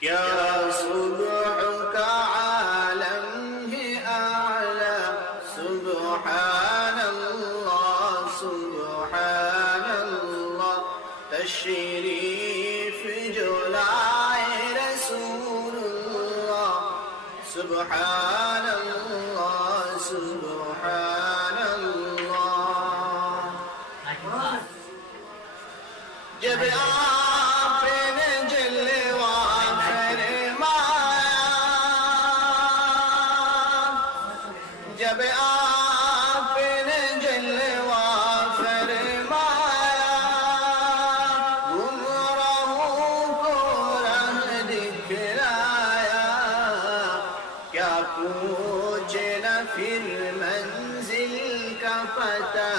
کیا صبح کا عالم ہے اعلی، سبحان اللہ سبحان اللہ، تشریف جو لائے رسول اللہ، سبحان اللہ سبحان اللہ۔ جب آپ نے جلوہ فرمایا، جب آپ نے جلوہ فرمایا، گمراہوں کو راہ دکھلایا، کیا پوچھنا پھر منزل کا پتہ،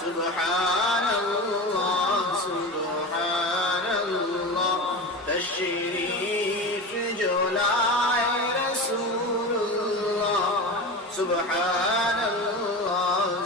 سبحان اللہ سبحان اللہ، تشریف جو لائے رسول اللہ، سبحان اللہ